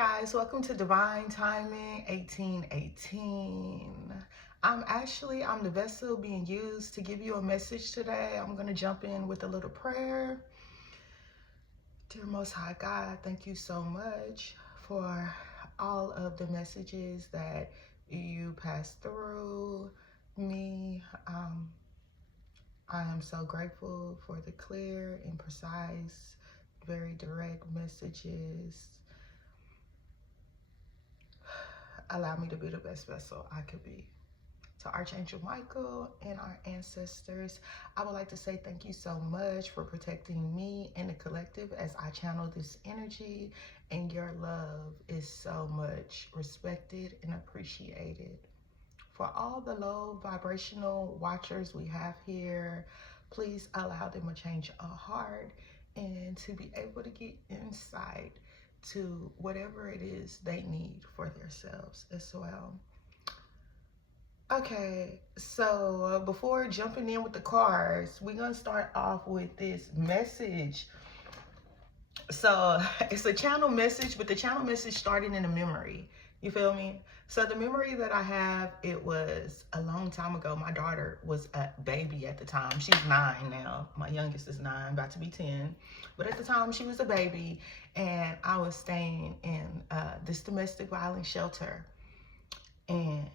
guys, welcome to Divine Timing 1818. I'm the vessel being used to give you a message today. I'm going to jump in with a little prayer. Dear Most High God, thank you so much for all of the messages that you passed through me. I am so grateful for the clear and precise, very direct messages. Allow me to be the best vessel I could be. To Archangel Michael and our ancestors, I would like to say thank you so much for protecting me and the collective as I channel this energy, and your love is so much respected and appreciated. For all the low vibrational watchers we have here, please allow them to change a heart and to be able to get insight to whatever it is they need for themselves as well. Okay, so before jumping in with the cards, we're going to start off with this message. So it's a channel message, but the channel message started in a memory. You feel me? So the memory that I have, it was a long time ago. My daughter was a baby at the time. She's 9 now. My youngest is 9, about to be 10. But at the time, she was a baby, and I was staying in this domestic violence shelter. And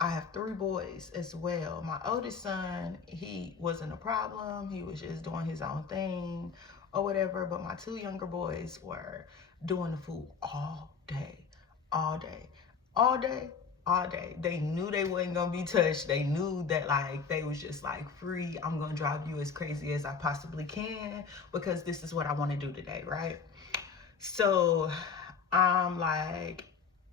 I have 3 boys as well. My oldest son, he wasn't a problem. He was just doing his own thing or whatever. But my 2 younger boys were doing the fool all day, all day, all day, all day. They knew they wasn't gonna be touched. They knew that like they was just like, free, I'm gonna drive you as crazy as I possibly can because this is what I want to do today, right? So I'm like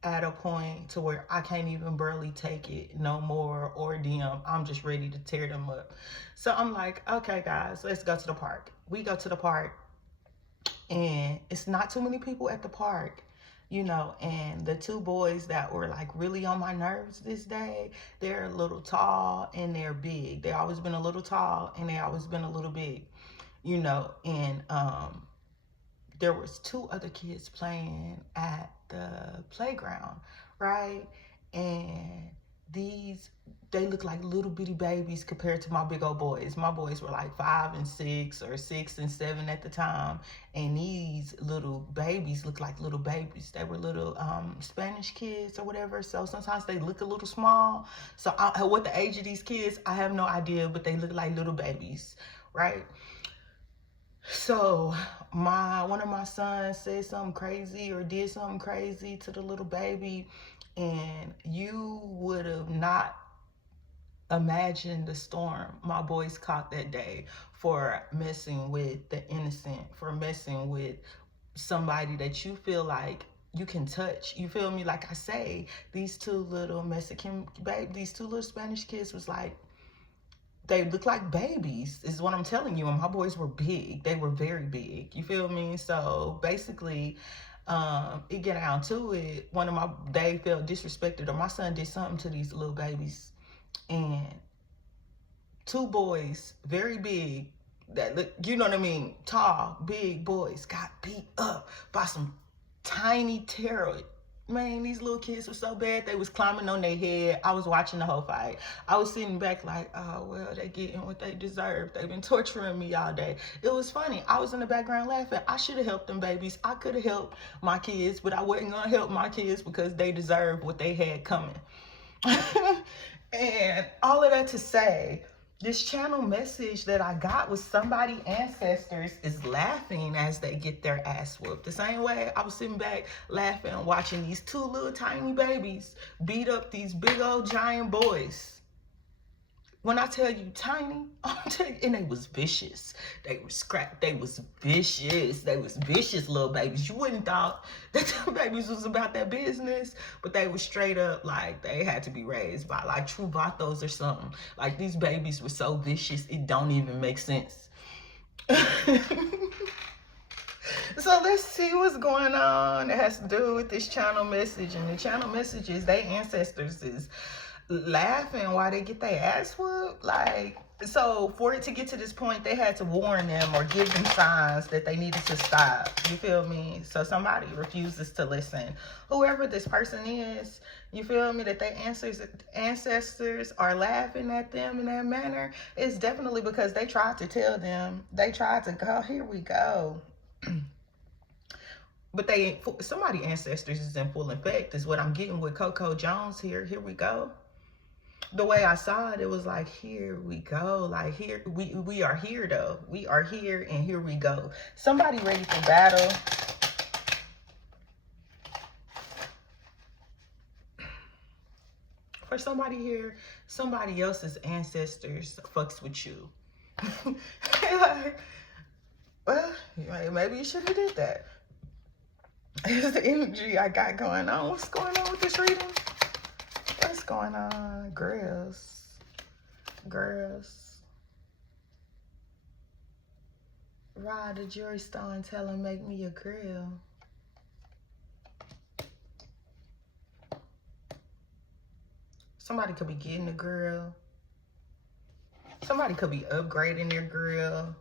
at a point to where I can't even barely take it no more, or them. I'm just ready to tear them up. So I'm like, okay guys, let's go to the park. We go to the park, and it's not too many people at the park, you know, and the 2 boys that were like really on my nerves this day, they're a little tall and they're big. They always been a little tall and they always been a little big, you know, and there was 2 other kids playing at the playground, right? And they look like little bitty babies compared to my big old boys. My boys were like 5 and 6 or 6 and 7 at the time. And these little babies look like little babies. They were little Spanish kids or whatever. So sometimes they look a little small. So what the age of these kids, I have no idea, but they look like little babies, right? So one of my sons said something crazy or did something crazy to the little baby, and you would have not imagined the storm my boys caught that day for messing with the innocent, for messing with somebody that you feel like you can touch. You feel me? Like I say, these 2 little these 2 little Spanish kids was like, they look like babies, is what I'm telling you. And my boys were big. They were very big. You feel me? So basically, it get down to it. They felt disrespected, or my son did something to these little babies. And 2 boys, very big, that look, you know what I mean? Tall, big boys got beat up by some tiny terror. Man, these little kids were so bad. They was climbing on their head. I was watching the whole fight. I was sitting back like, oh, well, they getting what they deserve. They've been torturing me all day. It was funny. I was in the background laughing. I should have helped them babies. I could have helped my kids, but I wasn't going to help my kids because they deserve what they had coming. And all of that to say, this channel message that I got was somebody ancestors is laughing as they get their ass whooped. The same way I was sitting back laughing watching these 2 little tiny babies beat up these big old giant boys. When I tell you tiny, I'm telling you, and they was vicious. They were scrapped. They was vicious. They was vicious little babies. You wouldn't thought that the babies was about that business, but they were straight up like they had to be raised by like true vatos or something. Like these babies were so vicious, it don't even make sense. So let's see what's going on. It has to do with this channel message, and the channel message is they ancestors is laughing while they get their ass whooped. Like, so for it to get to this point, they had to warn them or give them signs that they needed to stop. You feel me? So somebody refuses to listen. Whoever this person is, you feel me, that their ancestors are laughing at them in that manner, it's definitely because they tried to tell them. They tried to go, here we go. But somebody ancestors is in full effect is what I'm getting with Coco Jones here. Here we go. The way I saw it, it was like, here we go. Like, here we are here though. We are here and here we go. Somebody ready for battle. For somebody here, somebody else's ancestors fucks with you. Like, well, maybe you should have did that. Here's the energy I got going on. What's going on with this reading? What's going on? Girls. Girls. Ride the jewelry store and tell him make me a grill. Somebody could be getting a grill. Somebody could be upgrading their grill.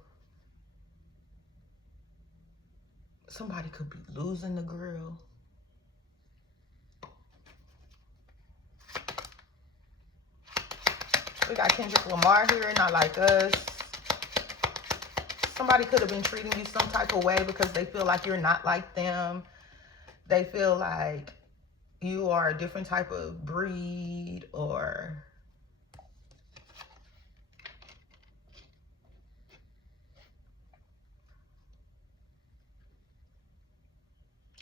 Somebody could be losing the grill. We got Kendrick Lamar here, Not Like Us. Somebody could have been treating you some type of way because they feel like you're not like them. They feel like you are a different type of breed or...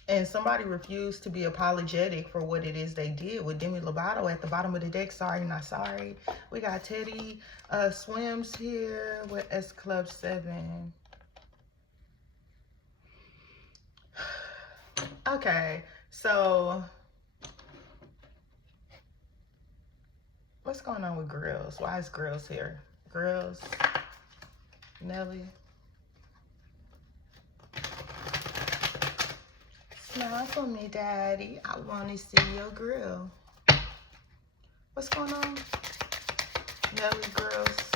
And somebody refused to be apologetic for what it is they did with Demi Lovato at the bottom of the deck. Sorry, not sorry. We got Teddy Swims here with S Club 7. Okay, so what's going on with Grills? Why is Grills here? Grills, Nelly. Smile for me, Daddy. I want to see your grill. What's going on? Nelly, Grills.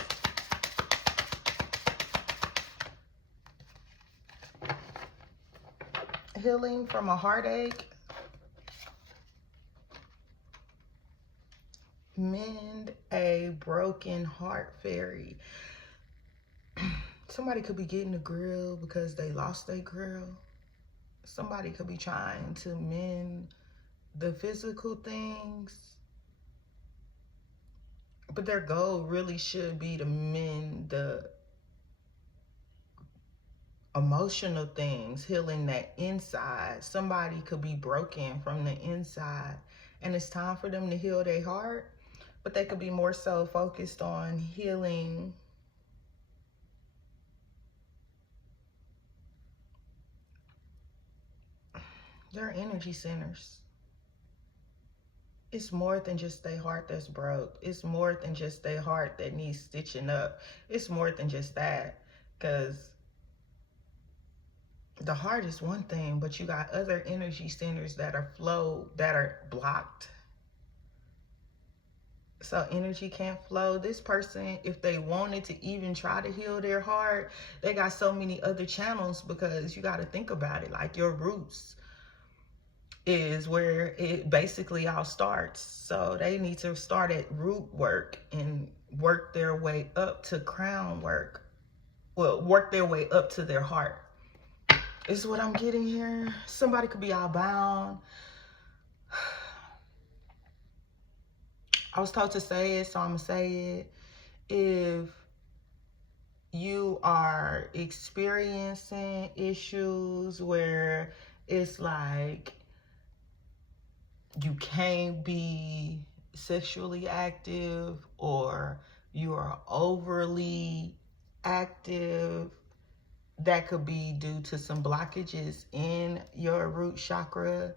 Healing from a heartache. Mend a broken heart, Fairy. Somebody could be getting a grill because they lost their grill. Somebody could be trying to mend the physical things, but their goal really should be to mend the emotional things, healing that inside. Somebody could be broken from the inside, and it's time for them to heal their heart, but they could be more so focused on healing their energy centers. It's more than just their heart that's broke. It's more than just their heart that needs stitching up. It's more than just that, because the heart is one thing, but you got other energy centers that are blocked. So energy can't flow. This person, if they wanted to even try to heal their heart, they got so many other channels, because you got to think about it, like your roots is where it basically all starts. So they need to start at root work and work their way up to crown work. Well, work their way up to their heart. This is what I'm getting here. Somebody could be outbound. I was told to say it, so I'm gonna say it. If you are experiencing issues where it's like you can't be sexually active, or you are overly active, that could be due to some blockages in your root chakra.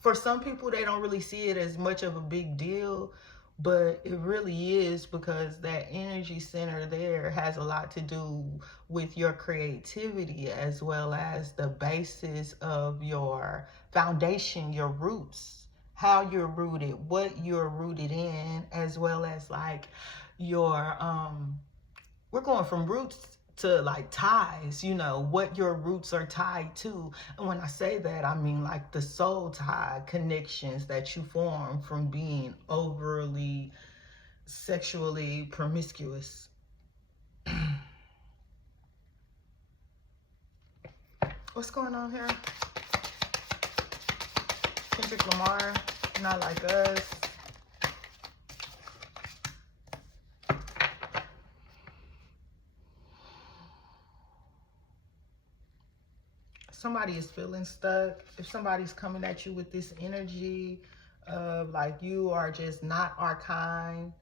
For some people, they don't really see it as much of a big deal, but it really is, because that energy center there has a lot to do with your creativity, as well as the basis of your foundation, your roots how you're rooted, what you're rooted in, as well as like your we're going from roots to like ties, you know, what your roots are tied to. And when I say that, I mean like the soul tie connections that you form from being overly sexually promiscuous. What's going on here? Kendrick Lamar, Not Like Us. Somebody is feeling stuck. If somebody's coming at you with this energy of like you are just not our kind,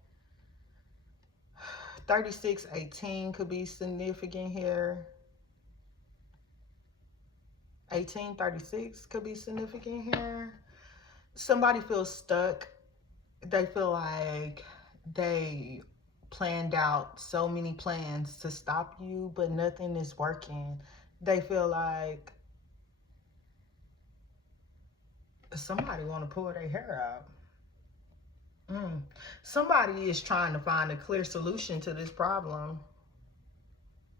3618 could be significant here. 1836 could be significant here. Somebody feels stuck. They feel like they planned out so many plans to stop you, but nothing is working. They feel like somebody want to pull their hair out. Somebody is trying to find a clear solution to this problem.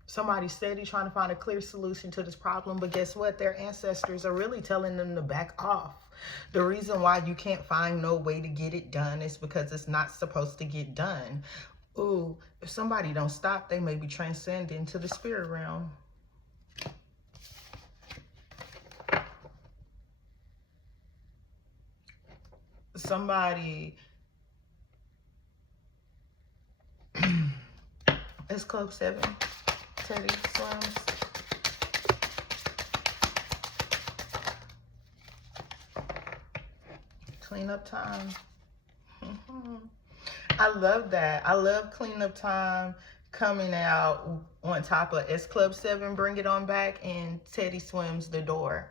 Somebody steady trying to find a clear solution to this problem, but guess what? Their ancestors are really telling them to back off. The reason why you can't find no way to get it done is because it's not supposed to get done. Ooh, if somebody don't stop, they may be transcending to the spirit realm. Somebody, it's Club 7, Teddy Swims. Cleanup time. I love that. I love cleanup time coming out on top of S Club 7, Bring It On Back, and Teddy Swims The Door.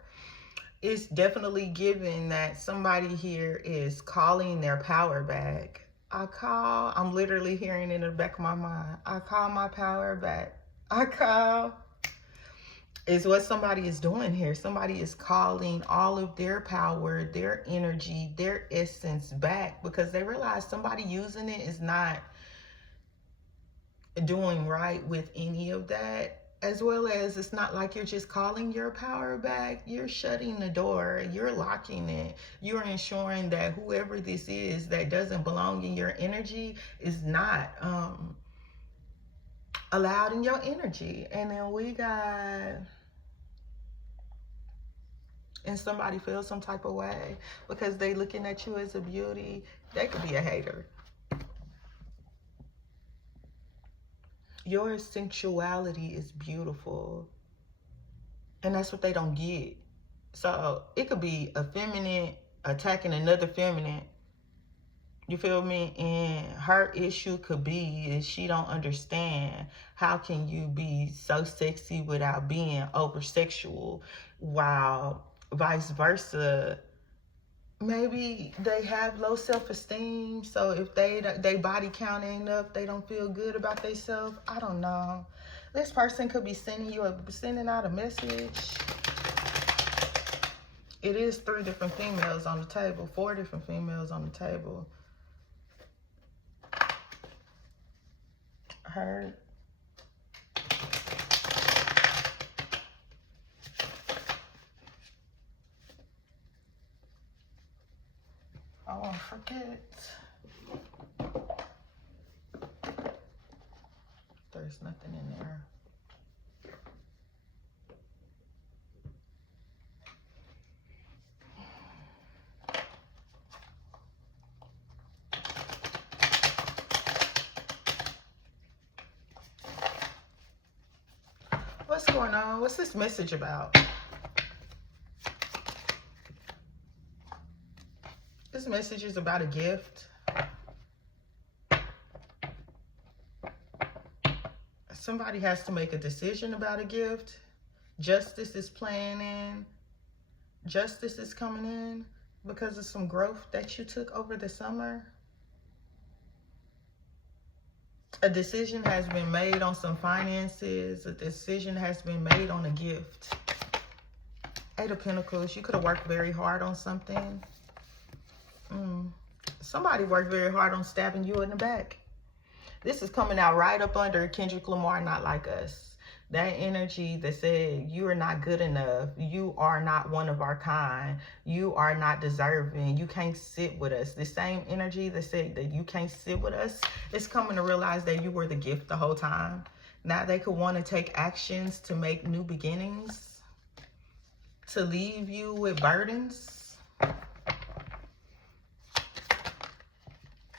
It's definitely given that somebody here is calling their power back. I'm literally hearing it in the back of my mind. I call my power back. I call. Is what somebody is doing here. Somebody is calling all of their power, their energy, their essence back because they realize somebody using it is not doing right with any of that. As well as it's not like you're just calling your power back. You're shutting the door. You're locking it. You're ensuring that whoever this is that doesn't belong in your energy is not allowed in your energy. And then we got... and somebody feels some type of way because they looking at you as a beauty. They could be a hater. Your sensuality is beautiful. And that's what they don't get. So it could be a feminine attacking another feminine. You feel me? And her issue could be is she don't understand how can you be so sexy without being over sexual, while vice versa, maybe they have low self-esteem. So if they body count ain't up, they don't feel good about themselves. I don't know. This person could be sending out a message. It is 3 different females on the table, 4 different females on the table. Hurt. I won't forget. There's nothing in there. What's going on? What's this message about? This message is about a gift. Somebody has to make a decision about a gift. Justice is playing in. Justice is coming in because of some growth that you took over the summer. A decision has been made on some finances. A decision has been made on a gift. 8 of Pentacles. You could have worked very hard on something. Somebody worked very hard on stabbing you in the back. This is coming out right up under Kendrick Lamar, Not Like Us. That energy that said, you are not good enough. You are not one of our kind. You are not deserving. You can't sit with us. The same energy that said that you can't sit with us is coming to realize that you were the gift the whole time. Now they could want to take actions to make new beginnings, to leave you with burdens.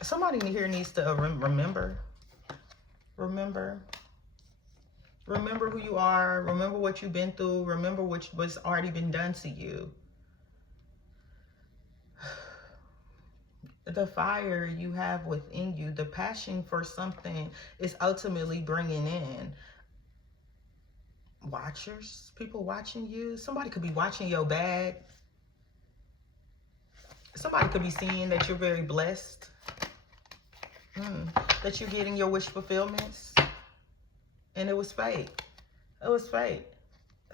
Somebody here needs to remember who you are. Remember what you've been through. Remember what's already been done to you. The fire you have within you, the passion for something, is ultimately bringing in watchers, people watching you. Somebody could be watching your bag. Somebody could be seeing that you're very blessed. That you're getting your wish fulfillments. And it was fake. It was fake.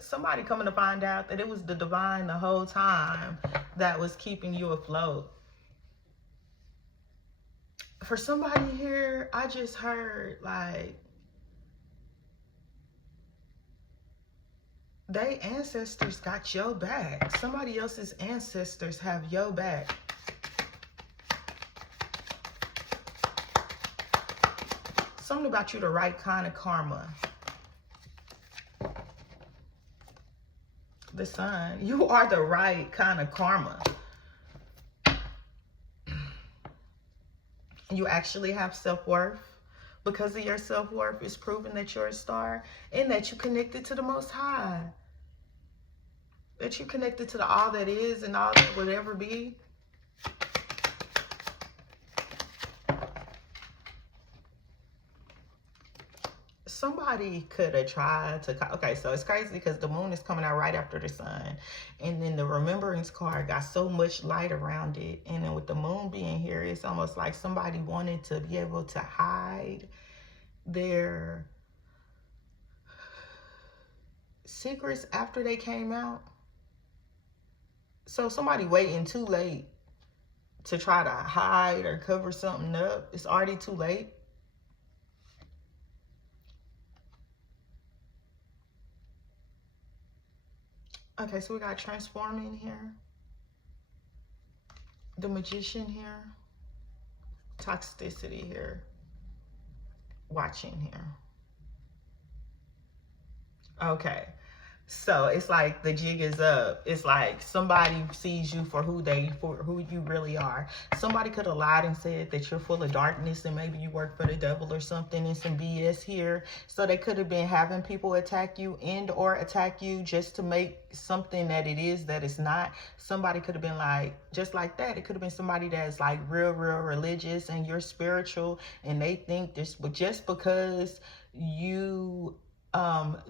Somebody coming to find out that it was the divine the whole time that was keeping you afloat. For somebody here, I just heard like they ancestors got your back. Somebody else's ancestors have your back. Something about you, the right kind of karma. The sun. You are the right kind of karma. You actually have self-worth. Because of your self-worth, it's proven that you're a star and that you connected to the Most High. That you connected to the all that is and all that will ever be. Somebody could have tried to, okay, so it's crazy because the moon is coming out right after the sun. And then the remembrance card got so much light around it. And then with the moon being here, it's almost like somebody wanted to be able to hide their secrets after they came out. So somebody waiting too late to try to hide or cover something up. It's already too late. Okay, so we got transforming here. The magician here. Toxicity here. Watching here. Okay. So it's like the jig is up. It's like somebody sees you for who you really are. Somebody could have lied and said that you're full of darkness and maybe you work for the devil or something and some BS here. So they could have been having people attack you and or attack you just to make something that it is that it's not. Somebody could have been like, just like that. It could have been somebody that's like real religious and you're spiritual and they think this, but just because you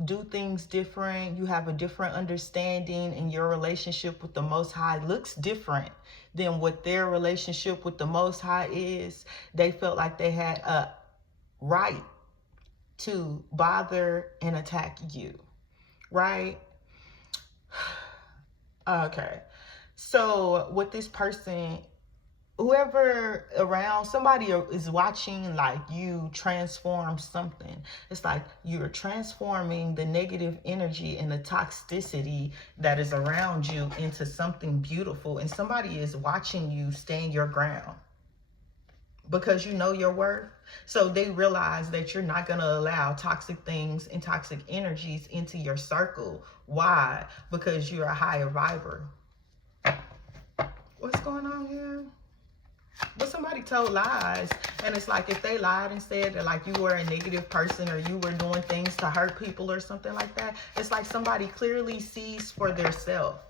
do things different, you have a different understanding, and your relationship with the Most High looks different than what their relationship with the Most High is. They felt like they had a right to bother and attack you, right? Okay, so with this person, whoever around, somebody is watching like you transform something. It's like you're transforming the negative energy and the toxicity that is around you into something beautiful. And somebody is watching you stand your ground because you know your worth. So they realize that you're not going to allow toxic things and toxic energies into your circle. Why? Because you're a higher viber. What's going on here? But somebody told lies, and it's like if they lied and said that like you were a negative person or you were doing things to hurt people or something like that, it's like somebody clearly sees for their self.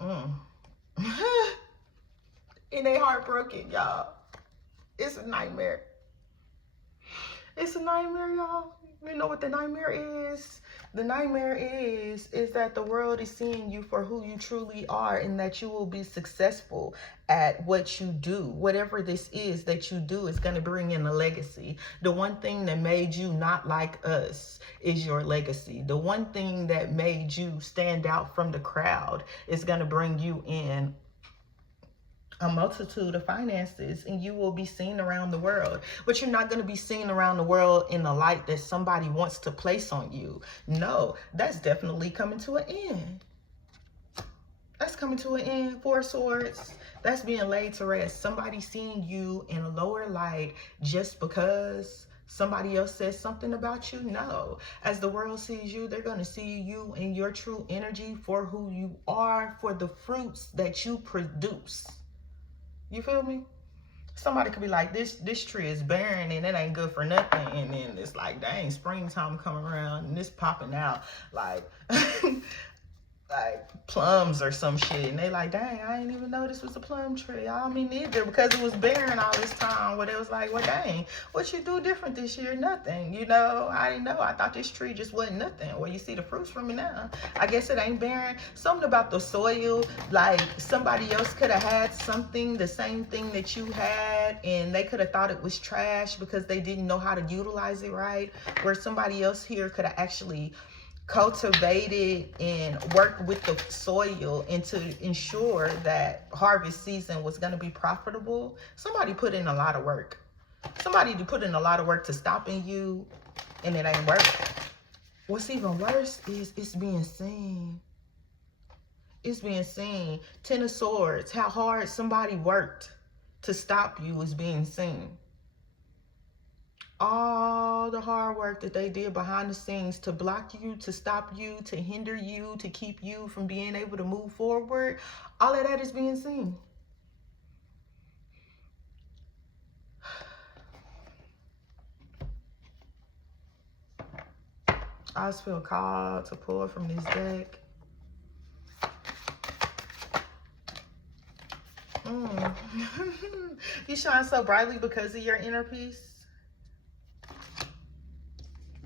And they heartbroken, y'all. It's a nightmare. It's a nightmare, y'all. You know what the nightmare is? The nightmare is that the world is seeing you for who you truly are and that you will be successful at what you do. Whatever this is that you do is going to bring in a legacy. The one thing that made you not like us is your legacy. The one thing that made you stand out from the crowd is going to bring you in a multitude of finances, and you will be seen around the world. But you're not going to be seen around the world in the light that somebody wants to place on you. No, that's definitely coming to an end. That's coming to an end. Four of Swords. That's being laid to rest. Somebody seeing you in a lower light just because somebody else says something about you. No. As the world sees you, they're going to see you in your true energy for who you are, for the fruits that you produce. You feel me? Somebody could be like, this tree is barren and it ain't good for nothing. And then it's like, dang, springtime coming around and it's popping out like like plums or some shit, and they like, dang, I didn't even know this was a plum tree. I mean, neither, because it was barren all this time. Where it was like, well, dang, what you do different this year? Nothing. You know, I didn't know. I thought this tree just wasn't nothing. Well, you see the fruits from it now. I guess it ain't barren. Something about the soil, like somebody else could have had something, the same thing that you had, and they could have thought it was trash because they didn't know how to utilize it right. Where somebody else here could have actually cultivated and worked with the soil and to ensure that harvest season was going to be profitable. Somebody put in a lot of work. Somebody put in a lot of work to stopping you, and it ain't work. What's even worse is it's being seen. It's being seen. Ten of Swords. How hard somebody worked to stop you is being seen. All the hard work that they did behind the scenes to block you, to stop you, to hinder you, to keep you from being able to move forward, all of that is being seen. I just feel called to pull from this deck. You shine so brightly because of your inner peace.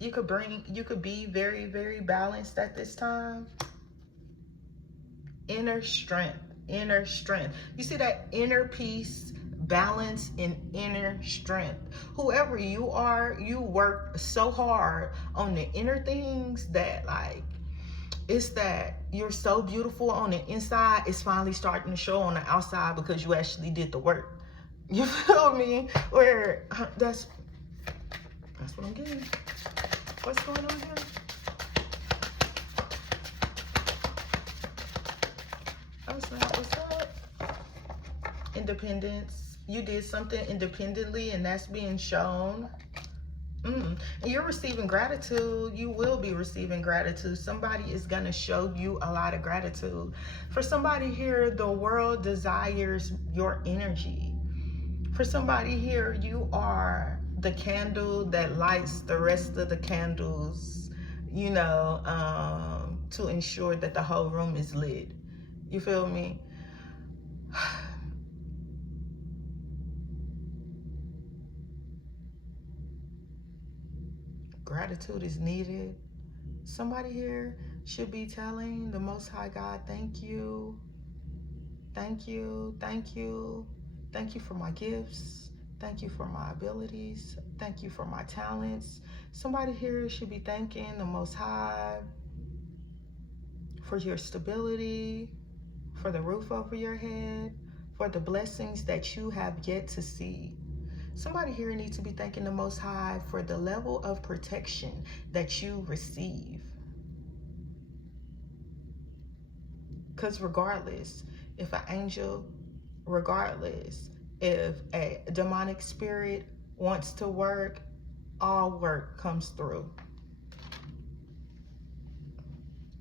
You could be very, very balanced at this time. Inner strength, inner strength. You see that inner peace, balance, and inner strength. Whoever you are, you work so hard on the inner things that, like, it's that you're so beautiful on the inside, it's finally starting to show on the outside because you actually did the work. You feel me? Where that's what I'm getting. What's going on here? Oh snap, what's up? Independence. You did something independently and that's being shown. And you're receiving gratitude. You will be receiving gratitude. Somebody is going to show you a lot of gratitude. For somebody here, the world desires your energy. For somebody here, you are the candle that lights the rest of the candles, you know, to ensure that the whole room is lit. You feel me? Gratitude is needed. Somebody here should be telling the Most High God, thank you. Thank you. Thank you. Thank you for my gifts. Thank you for my abilities. Thank you for my talents. Somebody here should be thanking the Most High for your stability, for the roof over your head, for the blessings that you have yet to see. Somebody here needs to be thanking the Most High for the level of protection that you receive. Because regardless, if an angel, regardless, if a demonic spirit wants to work, all work comes through.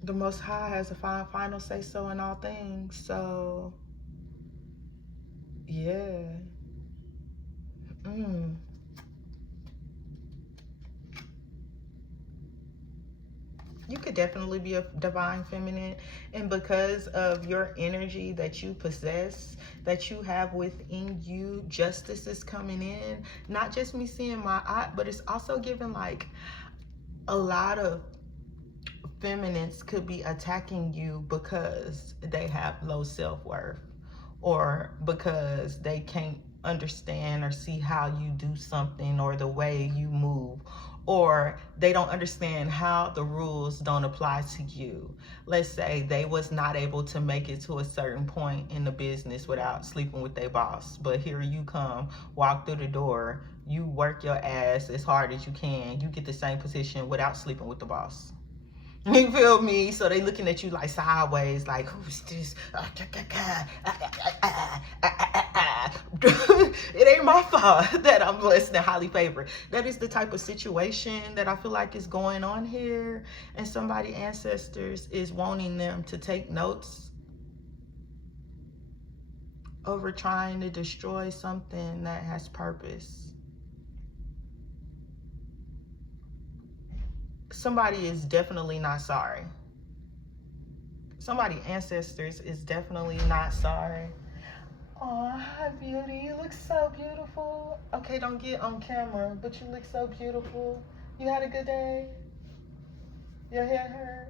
The Most High has a final say-so in all things. So, yeah. You could definitely be a divine feminine, and because of your energy that you possess, that you have within you, justice is coming in. Not just me seeing my eye, but it's also giving like a lot of feminines could be attacking you because they have low self-worth, or because they can't understand or see how you do something or the way you move, or they don't understand how the rules don't apply to you. Let's say they was not able to make it to a certain point in the business without sleeping with their boss, but here you come, walk through the door, you work your ass as hard as you can, you get the same position without sleeping with the boss. You feel me? So they looking at you like sideways, like, who's this? It ain't my fault that I'm blessed and highly favored. That is the type of situation that I feel like is going on here. And somebody ancestors is wanting them to take notes over trying to destroy something that has purpose. Somebody is definitely not sorry. Somebody ancestors is definitely not sorry. Oh, hi, beauty. You look so beautiful. Okay, don't get on camera, but you look so beautiful. You had a good day? Your hair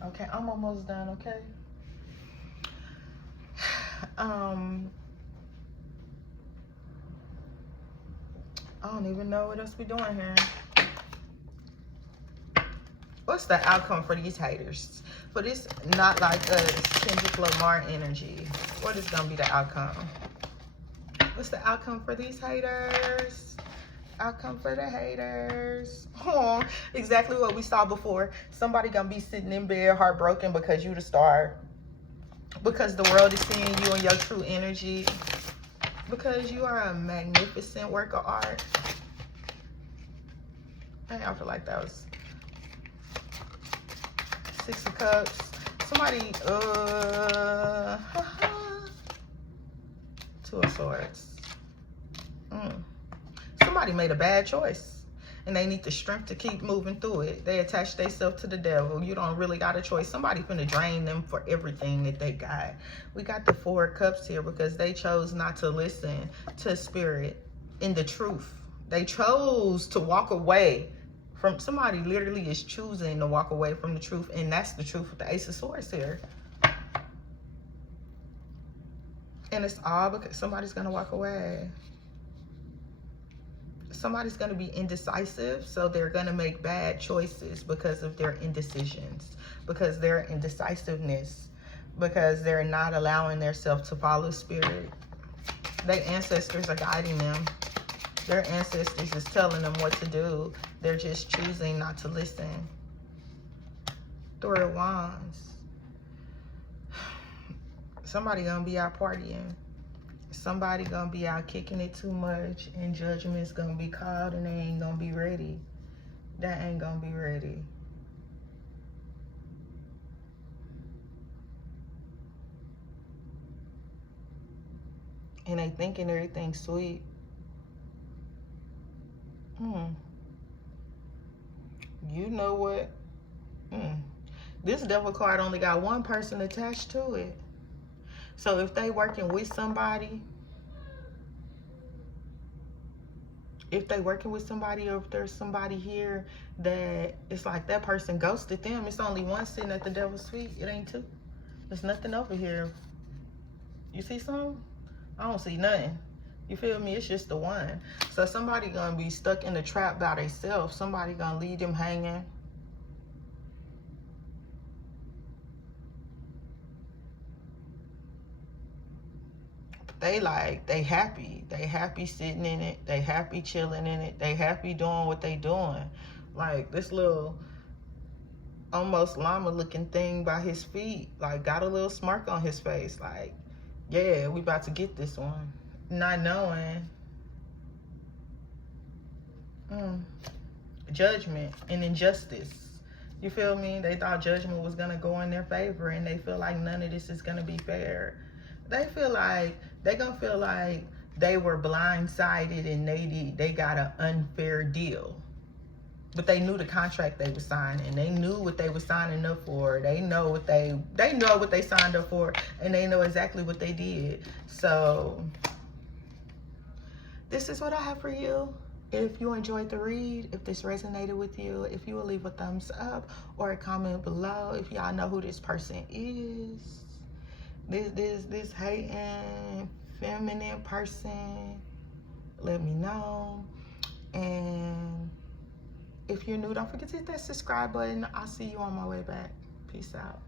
hurt? Okay, I'm almost done, okay? I don't even know what else we doing here. What's the outcome for these haters? For this not like us, Kendrick Lamar energy, what is gonna be the outcome? What's the outcome for these haters? Outcome for the haters. Oh, exactly what we saw before. Somebody gonna be sitting in bed heartbroken because you the star. Because the world is seeing you and your true energy. Because you are a magnificent work of art. I feel like that was Six of Cups. Somebody, Two of Swords. Somebody made a bad choice. And they need the strength to keep moving through it. They attach themselves to the devil. You don't really got a choice. Somebody finna drain them for everything that they got. We got the Four of Cups here because they chose not to listen to spirit in the truth. They chose to walk away from, somebody literally is choosing to walk away from the truth, and that's the truth with the Ace of Swords here. And it's all because somebody's gonna walk away. Somebody's gonna be indecisive, so they're gonna make bad choices because of their indecisions, because their indecisiveness, because they're not allowing themselves to follow spirit. Their ancestors are guiding them. Their ancestors is telling them what to do. They're just choosing not to listen. Three of Wands. Somebody gonna be out partying. Somebody gonna be out kicking it too much, and judgment's gonna be called, and they ain't gonna be ready. That ain't gonna be ready. And they thinking everything's sweet. You know what? This devil card only got one person attached to it. So if they working with somebody, or if there's somebody here that it's like that person ghosted them, it's only one sitting at the devil's feet. It ain't two. There's nothing over here. You see something? I don't see nothing. You feel me? It's just the one. So somebody gonna be stuck in the trap by themselves. Somebody gonna leave them hanging. They happy. They happy sitting in it. They happy chilling in it. They happy doing what they doing. Like this little almost llama looking thing by his feet, like got a little smirk on his face. Like, yeah, we about to get this one. Not knowing judgment and injustice. You feel me? They thought judgment was gonna go in their favor, and they feel like none of this is gonna be fair. They feel like they gonna feel like they were blindsided and they got an unfair deal. But they knew the contract they were signing. They knew what they were signing up for. They know what they signed up for, and they know exactly what they did. So this is what I have for you. If you enjoyed the read, if this resonated with you, if you will leave a thumbs up or a comment below. If y'all know who this person is, this hating feminine person, let me know. And If you're new, don't forget to hit that subscribe button. I'll see you on my way back. Peace out.